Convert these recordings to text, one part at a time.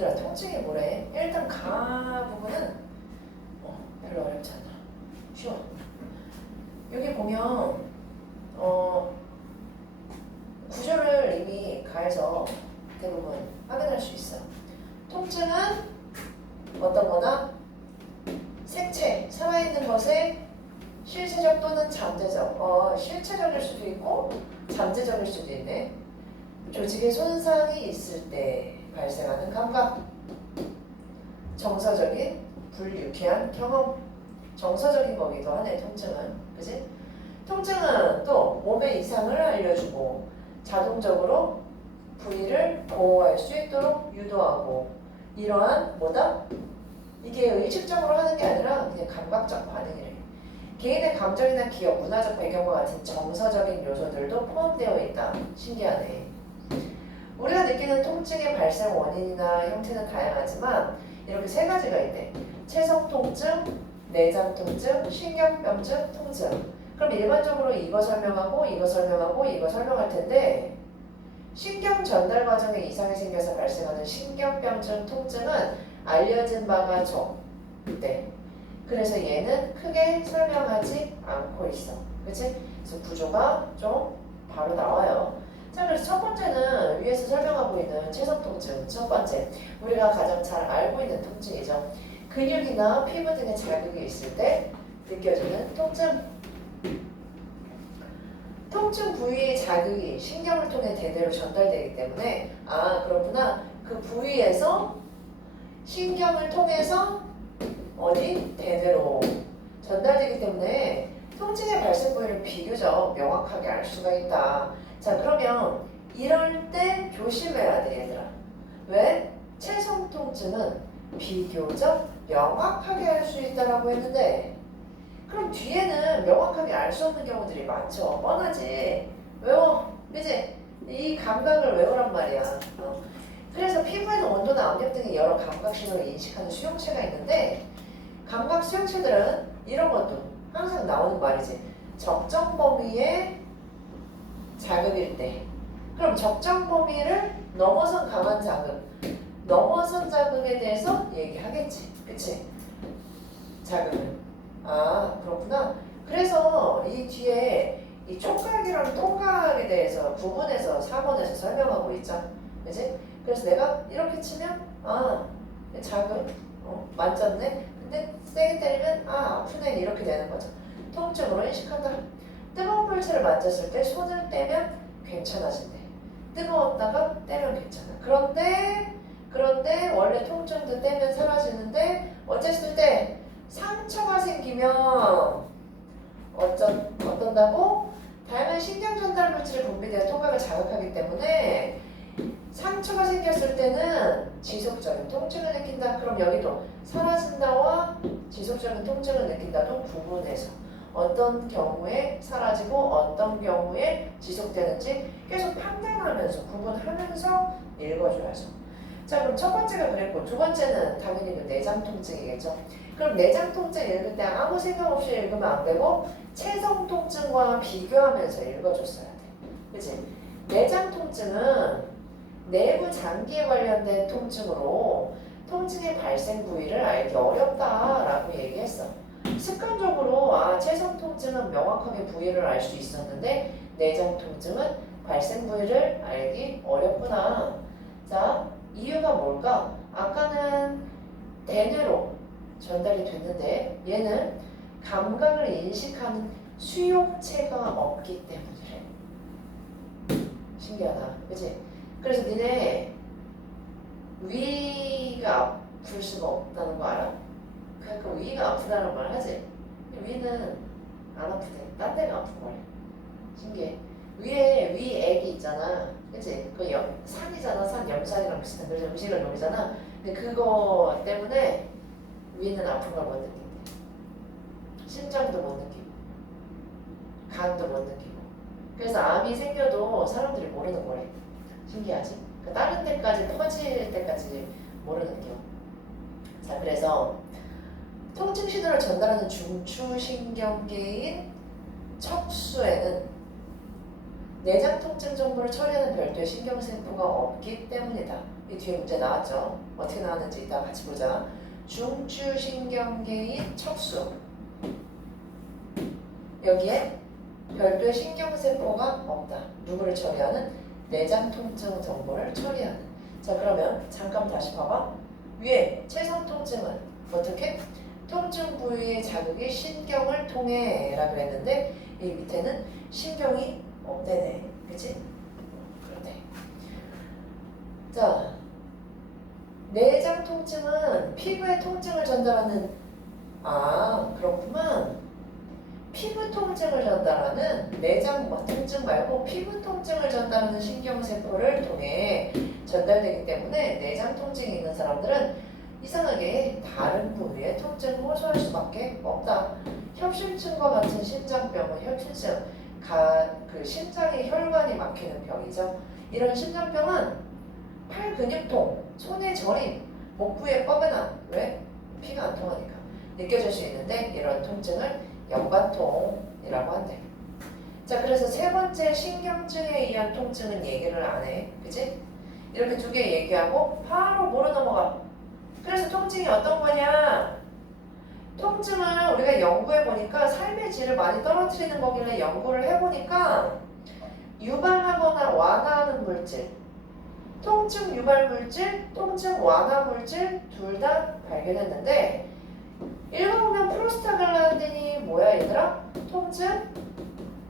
얘들아 통증이 뭐래? 일단 가 부분은 별로 어렵지 않아. 쉬워. 여기 보면 구조를 이미 가에서 대부분 확인할 수 있어. 통증은 어떤 거나 색채, 살아있는 것의 실체적 또는 잠재적. 실체적일 수도 있고 잠재적일 수도 있네. 조직의 손상이 있을 때 발생하는 감각. 정서적인 불유쾌한 경험. 정서적인 거기도 하네, 통증은. 그지? 통증은 또 몸의 이상을 알려주고 자동적으로 부위를 보호할 수 있도록 유도하고, 이러한 뭐다? 이게 의식적으로 하는 게 아니라 그냥 감각적 반응이래. 개인의 감정이나 기억, 문화적 배경과 같은 정서적인 요소들도 포함되어 있다. 신기하네. 우리가 느끼는 통증의 발생 원인이나 형태는 다양하지만 이렇게 세 가지가 있대. 체성 통증, 내장 통증, 신경병증 통증. 그럼 일반적으로 이거 설명하고 이거 설명하고 이거 설명할 텐데, 신경 전달 과정에 이상이 생겨서 발생하는 신경병증 통증은 알려진 바가 적대. 그래서 얘는 크게 설명하지 않고 있어. 그치? 그래서 구조가 좀 바로 나와요. 자, 그래서 첫 번째는 위에서 설명하고 있는 체성 통증. 첫 번째, 우리가 가장 잘 알고 있는 통증이죠. 근육이나 피부 등의 자극이 있을 때 느껴지는 통증. 통증 부위의 자극이 신경을 통해 대뇌로 전달되기 때문에, 그렇구나. 그 부위에서 신경을 통해서 어디? 대뇌로 전달되기 때문에 통증의 발생 부위를 비교적 명확하게 알 수가 있다. 자, 그러면 이럴 때 조심해야 돼, 얘들아. 왜? 체성 통증은 비교적 명확하게 알 수 있다라고 했는데, 그럼 뒤에는 명확하게 알 수 없는 경우들이 많죠. 뻔하지. 외워. 그치? 이 감각을 외우란 말이야. 그래서 피부에는 온도나 압력 등의 여러 감각 신호를 인식하는 수용체가 있는데, 감각 수용체들은 이런 것도 항상 나오는 말이지. 적정 범위의 자극일 때. 그럼 적정 범위를 넘어선 강한 자극, 넘어선 자극에 대해서 얘기하겠지. 그치? 자극을. 그렇구나. 그래서 이 뒤에 이 촉각이랑 통각에 대해서 구분해서 4번에서 설명하고 있죠. 그치? 그래서 내가 이렇게 치면 자극 만졌네. 근데 세게 때리면 아프네. 이렇게 되는 거죠. 통증으로 인식한다. 뜨거운 물체를 만졌을 때 손을 떼면 괜찮아진대. 뜨거웠다가 떼면 괜찮아. 그런데 원래 통증도 떼면 사라지는데 어쨌을 때 상처가 생기면 어떤다고? 다양한 신경 전달 물질이 분비되어 통각을 자극하기 때문에 상처가 생겼을 때는 지속적인 통증을 느낀다. 그럼 여기도 사라진다와 지속적인 통증을 느낀다도 구분해서 어떤 경우에 사라지고 어떤 경우에 지속되는지 계속 판단하면서 구분하면서 읽어줘야죠. 자, 그럼 첫 번째가 그랬고 두 번째는 당연히 그 내장 통증이겠죠. 그럼 내장 통증 읽을 때 아무 생각 없이 읽으면 안 되고 체성 통증과 비교하면서 읽어줬어야 돼. 그치? 내장 통증은 내부 장기에 관련된 통증으로 통증의 발생 부위를 알기 어렵다라고 얘기했어. 습관적으로 체성 통증은 명확하게 부위를 알 수 있었는데 내장 통증은 발생 부위를 알기 어렵구나. 자, 이유가 뭘까? 아까는 대뇌로 전달이 됐는데 얘는 감각을 인식하는 수용체가 없기 때문이래. 신기하다. 그치? 그래서 니네 위가 아플 수가 없다는 거 알아? 그러니까 위가 아프다는 말 하지? 위는 안 아프대. 딴 데가 아픈 거래. 신기해. 위에 위액이 있잖아. 그치? 그 산이잖아. 산 염산이랑 비슷한. 그래서 음식을 먹이잖아. 근데 그거 때문에 위는 아픈 걸 못 느낀대. 심장도 못 느끼고 간도 못 느끼고. 그래서 암이 생겨도 사람들이 모르는 거래. 신기하지? 그러니까 다른 데까지 퍼질 때까지 모르는 겨. 자, 그래서 통증 신호를 전달하는 중추신경계인 척수에는 내장 통증 정보를 처리하는 별도의 신경세포가 없기 때문이다. 이 뒤에 문제 나왔죠. 어떻게 나왔는지 이따 같이 보자. 중추신경계인 척수. 여기에 별도의 신경세포가 없다. 누구를 처리하는? 내장 통증 정보를 처리하는. 자, 그러면 잠깐 다시 봐봐. 위에 체성 통증은 어떻게? 통증 부위의 자극이 신경을 통해 라고 했는데 이 밑에는 신경이 없대네. 그치? 그러네. 자, 내장 통증은 피부의 통증을 전달하는, 아, 그렇구만. 피부 통증을 전달하는 내장 통증 말고 피부 통증을 전달하는 신경세포를 통해 전달되기 때문에 내장 통증이 있는 사람들은 이상하게 다른 부위의 통증을 호소할 수밖에 없다. 협심증과 같은 심장병은 협심증, 그 심장의 혈관이 막히는 병이죠. 이런 심장병은 팔 근육통, 손의 저림, 목부의 뻐근함, 왜? 피가 안 통하니까 느껴질 수 있는데 이런 통증을 연관통이라고 한대. 자, 그래서 세 번째 신경증에 의한 통증은 얘기를 안 해. 그치? 이렇게 두 개 얘기하고 바로 뭐로 넘어가? 그래서 통증이 어떤 거냐? 통증을 우리가 연구해 보니까 삶의 질을 많이 떨어뜨리는 거길래 연구를 해보니까 유발하거나 완화하는 물질, 통증 유발 물질, 통증 완화 물질 둘 다 발견했는데 읽어보면 프로스타글란딘이 뭐야 얘들아? 통증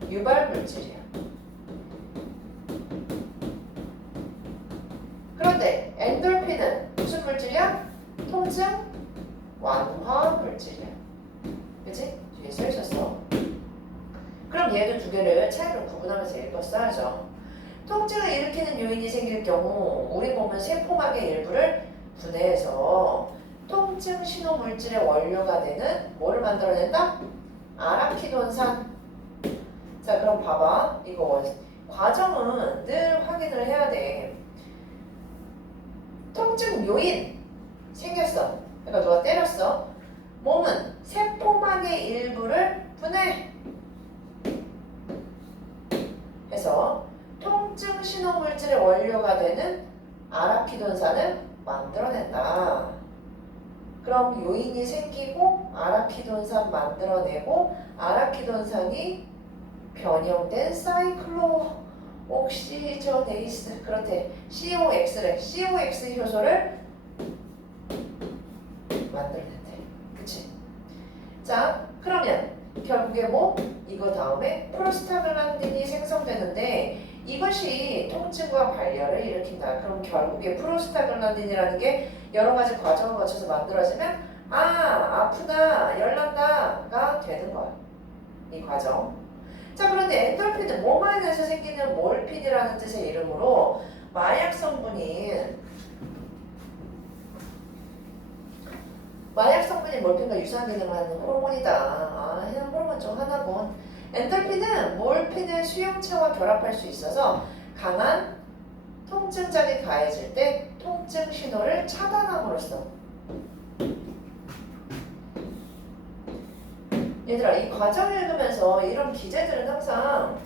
유발 물질이야. 그런데 엔돌핀은 무슨 물질이야? 통증 완화 물질이야. 그치? 뒤에 써 있었어. 그럼 얘도 두 개를 차이로 구분하면서 읽었어야죠. 통증을 일으키는 요인이 생길 경우 우리 몸은 세포막의 일부를 분해해서 통증 신호 물질의 원료가 되는 뭐를 만들어낸다? 아라키돈산. 자, 그럼 봐봐. 이거 과정은 늘 확인을 해야 돼. 통증 요인 생겼어. 그러니까 누가 때렸어. 몸은 세포막의 일부를 분해 해서 통증 신호 물질의 원료가 되는 아라키돈산을 만들어낸다. 그럼 요인이 생기고 아라키돈산 만들어내고 아라키돈산이 변형된 사이클로옥시저네이스, 그렇대. COX래. COX 효소를 만들어낸대. 그치? 자, 그러면 결국에 뭐? 이거 다음에 프로스타글란딘이 생성되는데 이것이 통증과 발열을 일으킨다. 그럼 결국에 프로스타글란딘이라는 게 여러 가지 과정을 거쳐서 만들어지면 아프다, 열난다가 되는 거야. 이 과정. 자, 그런데 엔돌핀은 몸안에서 생기는 몰핀이라는 뜻의 이름으로 마약 성분인 몰핀과 유사한 기능을 하는 호르몬이다. 해당 호르몬 중 하나군. 엔돌핀은 몰핀의 수용체와 결합할 수 있어서 강한 통증작이 가해질 때 통증 신호를 차단함으로써. 얘들아, 이 과정을 읽으면서 이런 기제들은 항상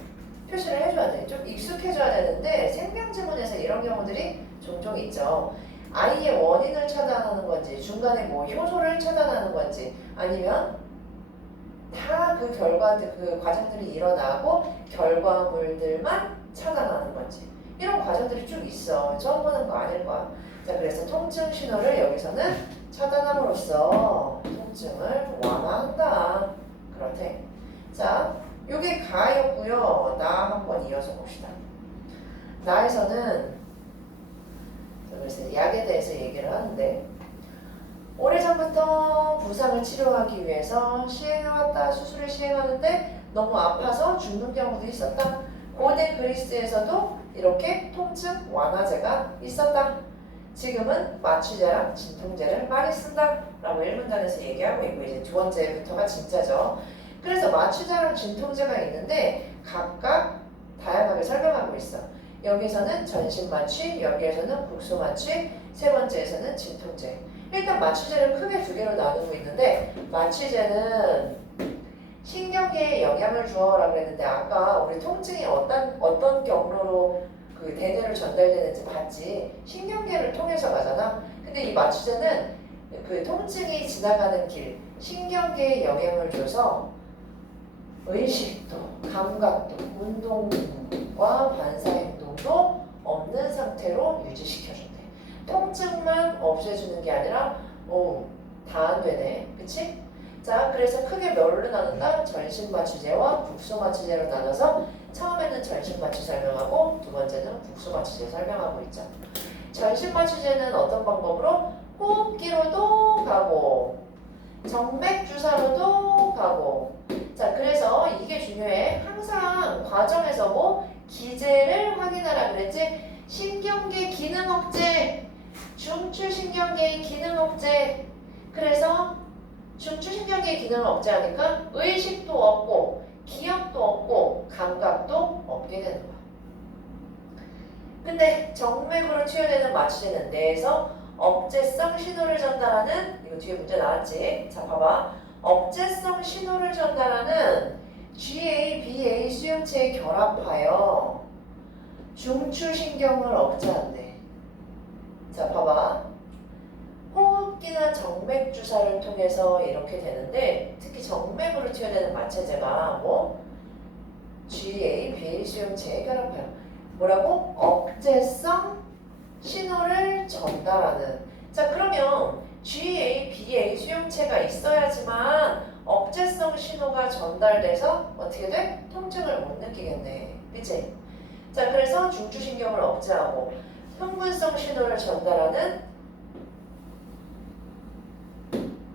표시를 해줘야 돼. 좀 익숙해져야 되는데 생명지문에서 이런 경우들이 종종 있죠. 아이의 원인을 차단하는 건지, 중간에 뭐 효소를 차단하는 건지, 아니면 다 그 결과한테 그 과정들이 일어나고 결과물들만 차단하는 건지, 이런 과정들이 쭉 있어. 처음 보는 거 아닐 거야. 자, 그래서 통증 신호를 여기서는 차단함으로써 통증을 완화한다. 그렇대. 자, 요게 가였고요. 나 한번 이어서 봅시다. 나에서는 그래서 약에 대해서 얘기를 하는데 오래전부터 부상을 치료하기 위해서 시행해왔다. 수술을 시행하는데 너무 아파서 죽는 경우도 있었다. 고대 그리스에서도 이렇게 통증 완화제가 있었다. 지금은 마취제랑 진통제를 많이 쓴다 라고 1문단에서 얘기하고 있고, 이제 두 번째부터가 진짜죠. 그래서 마취제랑 진통제가 있는데 각각 다양하게 설명하고 있어. 여기서는 전신마취, 여기에서는 국소마취, 세 번째에서는 진통제. 일단 마취제를 크게 두 개로 나누고 있는데, 마취제는 신경계에 영향을 주어라고 했는데 아까 우리 통증이 어떤 그 대뇌로 전달되는지 봤지. 신경계를 통해서 가잖아. 근데 이 마취제는 그 통증이 지나가는 길, 신경계에 영향을 줘서 의식도, 감각도, 운동과 반사행동도 없는 상태로 유지시켜준대. 통증만 없애주는 게 아니라 다 안 되네. 그치? 자, 그래서 크게 뭘로 나눈다? 전신마취제와 국소마취제로 나눠서 처음에는 전신마취 설명하고 두 번째는 국소마취제 설명하고 있죠. 전신마취제는 어떤 방법으로? 호흡기로도 가고 정맥주사로도 가고. 자, 그래서 이게 중요해. 항상 과정에서 뭐 기제를 확인하라 그랬지? 신경계 기능 억제, 중추신경계의 기능 억제. 그래서 중추신경계의 기능을 억제하니까 의식도 없고 기억도 없고 감각도 없게 되는 거야. 근데 정맥으로 투여되는 마취제는 뇌에서 억제성 신호를 전달하는, 이거 뒤에 문제 나왔지? 자, 봐봐. 억제성 신호를 전달하는 GA, BA 수용체에 결합하여 중추신경을 억제한대. 자, 봐봐. 호흡기나 정맥 주사를 통해서 이렇게 되는데, 특히 정맥으로 투여되는 마취제가 뭐 GA, BA 수용체에 결합해요. 뭐라고? 억제성 신호를 전달하는. 자, 그러면 GA, BA 수용체가 있어야지만 억제성 신호가 전달돼서 어떻게 돼? 통증을 못 느끼겠네. 그치? 자, 그래서 중추신경을 억제하고 흥분성 신호를 전달하는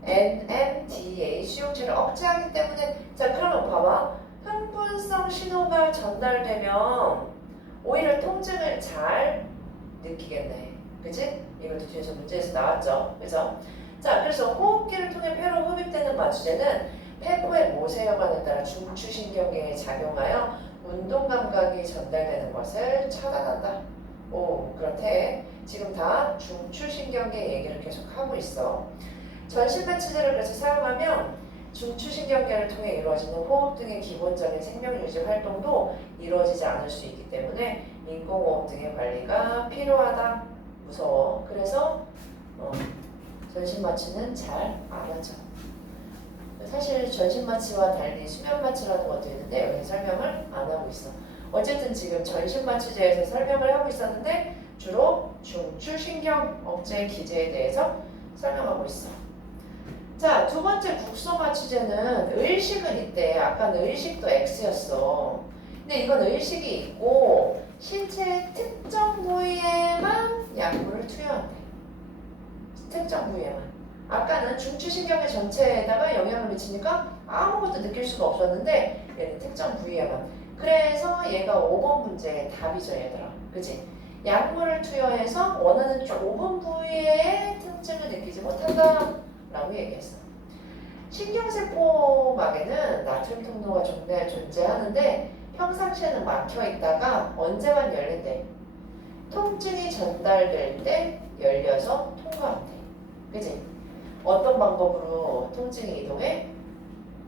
NMDA 수용체를 억제하기 때문에, 자, 그러면 봐봐. 흥분성 신호가 전달되면 오히려 통증을 잘 느끼겠네. 그치? 이것도 뒤에서 문제에서 나왔죠. 그죠? 자, 그래서 호흡기를 통해 폐로 흡입되는 마취제는 폐포의 모세혈관에 따라 중추신경계에 작용하여 운동 감각이 전달되는 것을 차단한다. 오, 그렇대. 지금 다 중추신경계 얘기를 계속 하고 있어. 전신마취제를 그래서 사용하면 중추신경계를 통해 이루어지는 호흡 등의 기본적인 생명유지 활동도 이루어지지 않을 수 있기 때문에 인공호흡 등의 관리가 필요하다. 무서워. 그래서 전신마취는 잘 안 하죠. 사실 전신마취와 달리 수면마취라는 것도 있는데 여기 설명을 안 하고 있어. 어쨌든 지금 전신마취제에서 설명을 하고 있었는데 주로 중추신경 억제 기제에 대해서 설명하고 있어. 자, 두 번째 국소마취제는 의식은 있대. 아까는 의식도 X였어. 근데 이건 의식이 있고 신체의 특정 부위에만 약물을 투여한대. 특정 부위에만. 아까는 중추신경의 전체에다가 영향을 미치니까 아무것도 느낄 수가 없었는데 얘는 특정 부위에만. 그래서 얘가 5번 문제의 답이죠, 얘들아. 그치? 약물을 투여해서 원하는 좁은 부위에 통증을 느끼지 못한다 라고 얘기했어. 신경세포막에는 나트륨 통로가 존재하는데 평상시에는 막혀 있다가 언제만 열린대. 통증이 전달될 때 열려서 통과한대. 그치? 어떤 방법으로 통증이 이동해?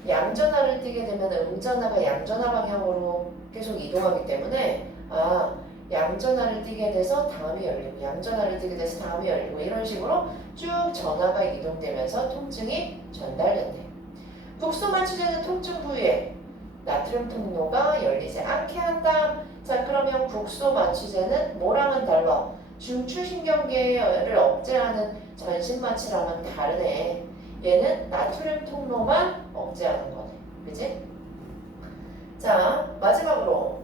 양전하를 띠게 되면 음전하가 양전하 방향으로 계속 이동하기 때문에 양전하를 띠게 돼서 다음이 열리고 양전하를 띠게 돼서 다음이 열리고 이런 식으로 쭉 전하가 이동되면서 통증이 전달된대. 국소마취제는 통증 부위에 나트륨 통로가 열리지 않게 한다. 자, 그러면 국소마취제는 뭐랑은 달라? 중추신경계를 억제하는 전신마취랑은 다르네. 얘는 나트륨 통로만 억제하는 거네. 그지? 자, 마지막으로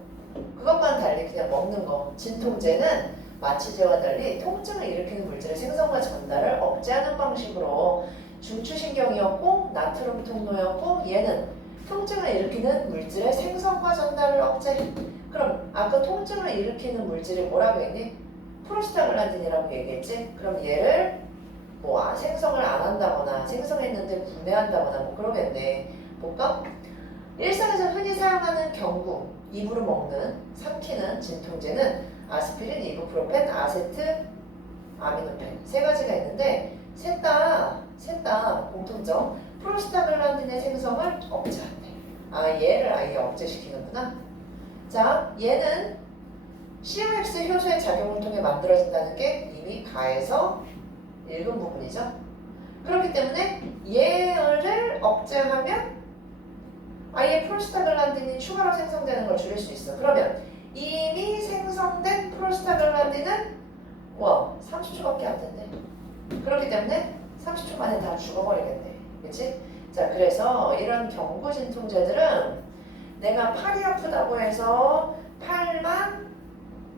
그것과는 달리 그냥 먹는 거. 진통제는 마취제와 달리 통증을 일으키는 물질의 생성과 전달을 억제하는 방식으로 중추신경이었고 나트륨 통로였고 얘는 통증을 일으키는 물질의 생성과 전달을 억제. 그럼 아까 통증을 일으키는 물질이 뭐라고 했니? 프로스타글란딘이라고 얘기했지? 그럼 얘를 뭐 생성을 안 한다거나 생성했는데 분해한다거나 뭐 그러겠네. 볼까? 일상에서 흔히 사용하는 경구, 입으로 먹는, 삼키는 진통제는 아스피린, 이부프로펜, 아세트, 아미노펜 세 가지가 있는데 셋 다 공통점 프로스타글란딘의 생성을 억제한대. 얘를 아예 억제시키는구나. 자, 얘는 COX 효소의 작용을 통해 만들어진다는 게 이미 가에서 읽은 부분이죠. 그렇기 때문에 얘를 억제하면 아예 프로스타글란딘이 추가로 생성되는 걸 줄일 수 있어. 그러면 이미 생성된 프로스타글란딘은 30초밖에 안 된대. 그렇기 때문에 30초 만에 다 죽어버리겠네. 그치? 자, 그래서 이런 경구 진통제들은 내가 팔이 아프다고 해서 팔만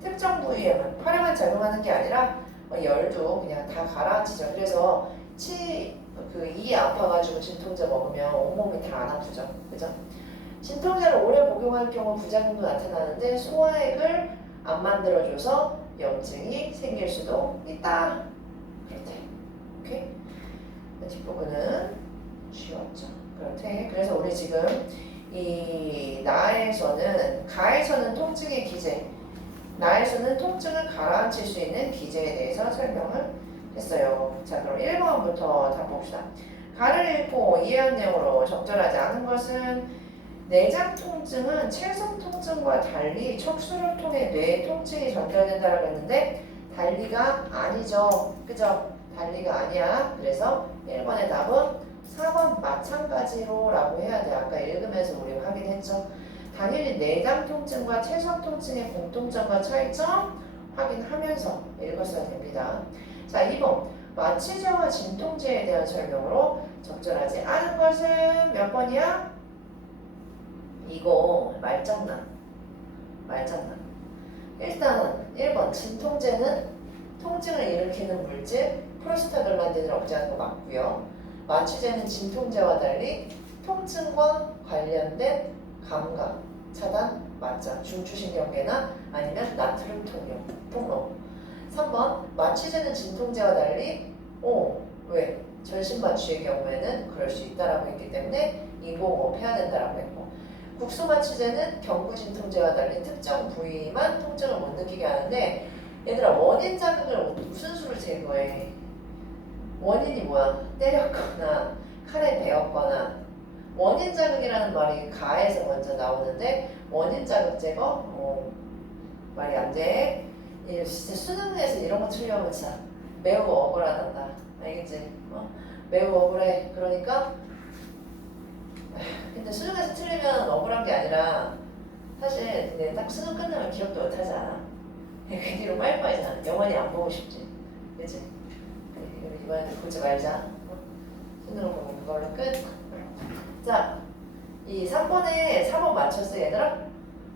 특정 부위에만 팔에만 작용하는 게 아니라 열도 그냥 다 가라앉히죠. 그래서 이 아파가지고 진통제 먹으면 온몸이 다 안 아프죠. 그죠? 진통제를 오래 복용할 경우 부작용도 나타나는데 소화액을 안 만들어줘서 염증이 생길 수도 있다. 그렇대. 오케이? 뒷부분은 쉬웠죠. 그렇대. 그래서 우리 지금 이 가에서는 통증의 기제, 나에서는 통증을 가라앉힐 수 있는 기제에 대해서 설명을 했어요. 자, 그럼 1번부터 다 봅시다. 가를 읽고 이해한 내용으로 적절하지 않은 것은 내장 통증은 체성 통증과 달리 척수를 통해 뇌 통증이 전달된다고 했는데 달리가 아니죠. 그죠? 달리가 아니야. 그래서 1번의 답은 4번 마찬가지로 라고 해야 돼. 아까 읽으면서 우리 확인했죠. 당연히 내장 통증과 체성 통증의 공통점과 차이점 확인하면서 읽었어야 됩니다. 자, 2번 마취제와 진통제에 대한 설명으로 적절하지 않은 것은 몇 번이야? 이거 말장난. 일단 1번 진통제는 통증을 일으키는 물질 프로스타글란딘을 억제하는 거 맞고요. 마취제는 진통제와 달리 통증과 관련된 감각, 차단, 맞죠. 중추신경계나 아니면 나트륨 통로. 3번 마취제는 진통제와 달리 왜? 전신마취의 경우에는 그럴 수 있다라고 했기 때문에 인공호흡해야 된다라고 했고 국소마취제는 경구진통제와 달리 특정 부위만 통증을 못 느끼게 하는데 얘들아 원인 자극을 무슨 수를 제거해? 원인이 뭐야? 때렸거나 칼에 베었거나 원인 자극이라는 말이 가에서 먼저 나오는데 원인 자극 제거? 말이 안 돼. 진짜 수능에서 이런 거 틀려면 진짜 매우 억울하단다. 알겠지? 매우 억울해. 그러니까 근데 수능에서 틀리면 억울한 게 아니라 사실 근데 딱 수능 끝나면 기억도 못 하잖아. 그 뒤로 빨리빨리잖아. 영원히 안 보고 싶지. 그치? 그래, 이번에는 보지 말자. 수능을 보면 그걸로 끝. 자, 이 3번에 4번 맞췄어 얘들아?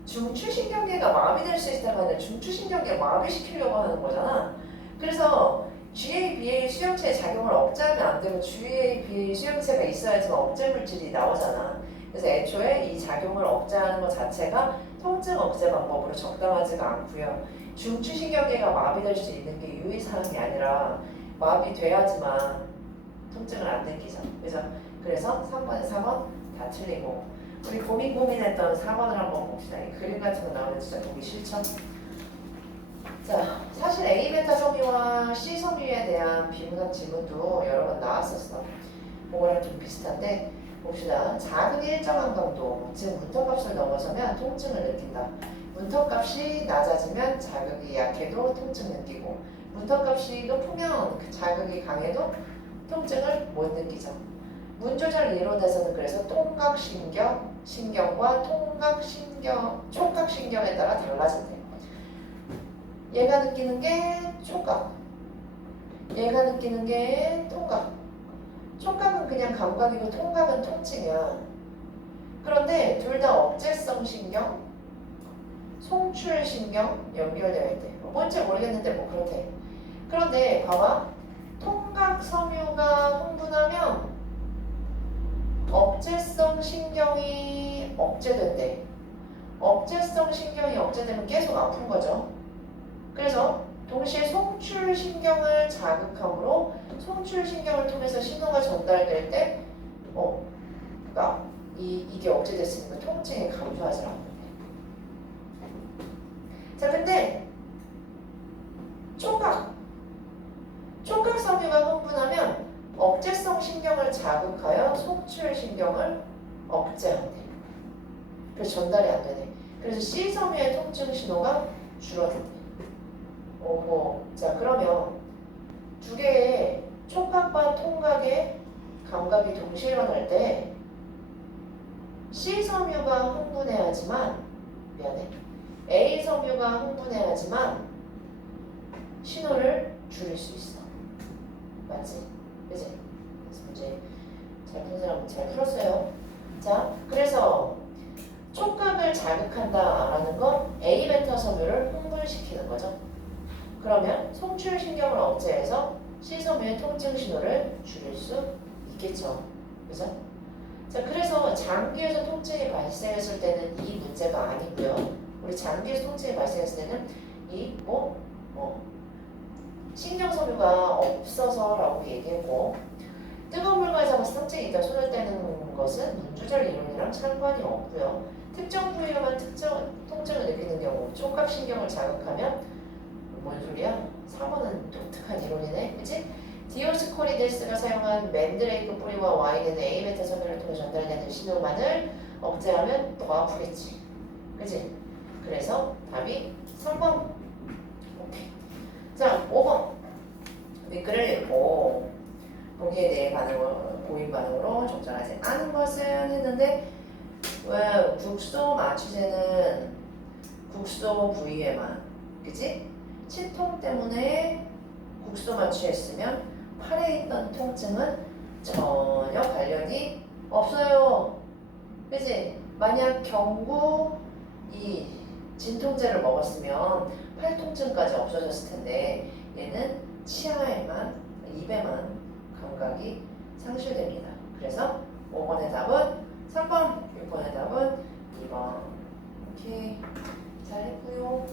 중추신경계가 마비될 수 있다고 하는데 중추신경계 마비시키려고 하는 거잖아. 그래서 GA, BA 수용체의 작용을 억제하면 안 되고 GA, BA 수용체가 있어야지만 억제 물질이 나오잖아. 그래서 애초에 이 작용을 억제하는 것 자체가 통증 억제 방법으로 적당하지가 않고요. 중추신경계가 마비될 수 있는 게 유의사항이 아니라 마비돼야지만 통증을 안 느끼죠. 그래서 3번에 4번 다 틀리고 우리 고민했던 4번을 한번 봅시다. 이 그림 같은 거 나오면 진짜 보기 싫죠? 자, 사실 A베타 섬유와 C 섬유에 대한 비문학 지문도 여러 번 나왔었어. 그거랑 좀 비슷한데 봅시다. 자극이 일정한 강도, 즉 문턱값을 넘어서면 통증을 느낀다. 문턱값이 낮아지면 자극이 약해도 통증 느끼고 문턱값이 높으면 그 자극이 강해도 통증을 못 느끼죠. 문조절 이론에서는 그래서 통각신경과 촉각신경에 따라 달라진대. 얘가 느끼는 게 촉각, 얘가 느끼는 게 통각. 촉각은 그냥 감각이고 통각은 통증이야. 그런데 둘 다 억제성 신경, 송출신경 연결되어 있대. 뭔지 모르겠는데 뭐 그렇대. 그런데 봐봐. 통각 섬유가 흥분하면 억제성 신경이 억제된대. 억제성 신경이 억제되면 계속 아픈 거죠. 그래서 동시에 송출신경을 자극함으로 송출신경을 통해서 신호가 전달될 때 그러니까 이게 억제됐으니까 통증이 감소하지 않는데. 자, 근데 촉각 섬유가 흥분하면 억제성 신경을 자극하여 송출신경을 억제한대. 그래서 전달이 안 되네. 그래서 C 섬유의 통증 신호가 줄어든대. 오호. 자, 그러면 두 개의 촉각과 통각의 감각이 동시에 일어날 때 C 섬유가 흥분해야지만, 미안해, A 섬유가 흥분해야지만 신호를 줄일 수 있어. 맞지? 그치? 그래서 문제 잘 푼 사람은 잘 풀었어요. 자, 그래서 촉각을 자극한다라는 건 A 베타 섬유를 흥분시키는 거죠. 그러면 송출신경을 억제해서 C 섬유의 통증 신호를 줄일 수 있겠죠. 그죠? 자, 그래서 장기에서 통증이 발생했을 때는 이 문제가 아니고요. 우리 장기에서 통증이 발생했을 때는 이 신경 섬유가 없어서라고 얘기했고, 뜨거운 물건에 잡아서 통증이 있다 손을 떼는 것은 문조절 이론이랑 상관이 없고요. 특정 부위에만 특정 통증을 느끼는 경우 촉각신경을 자극하면 뭔 소리야? 4번은 독특한 이론이네. 그치? 디오스코리데스가 사용한 맨드레이크 뿌리와 와인에는 A베타 섬유를 통해 전달되는 신호만을 억제하면 더 아프겠지. 그치? 그래서 답이 3번. 오케이. 자, 5번. 댓글을 읽고 보기에 대해 고인 반응으로 적절하지 않은 것은 했는데, 왜 국소 마취제는 국소 부위에만, 그치? 치통 때문에 국소 마취했으면 팔에 있던 통증은 전혀 관련이 없어요. 그치? 만약 경구 이 진통제를 먹었으면 팔 통증까지 없어졌을 텐데, 얘는 치아에만, 입에만 감각이 상실됩니다. 그래서 5번의 답은 3번, 6번의 답은 2번. 오케이. 잘했고요.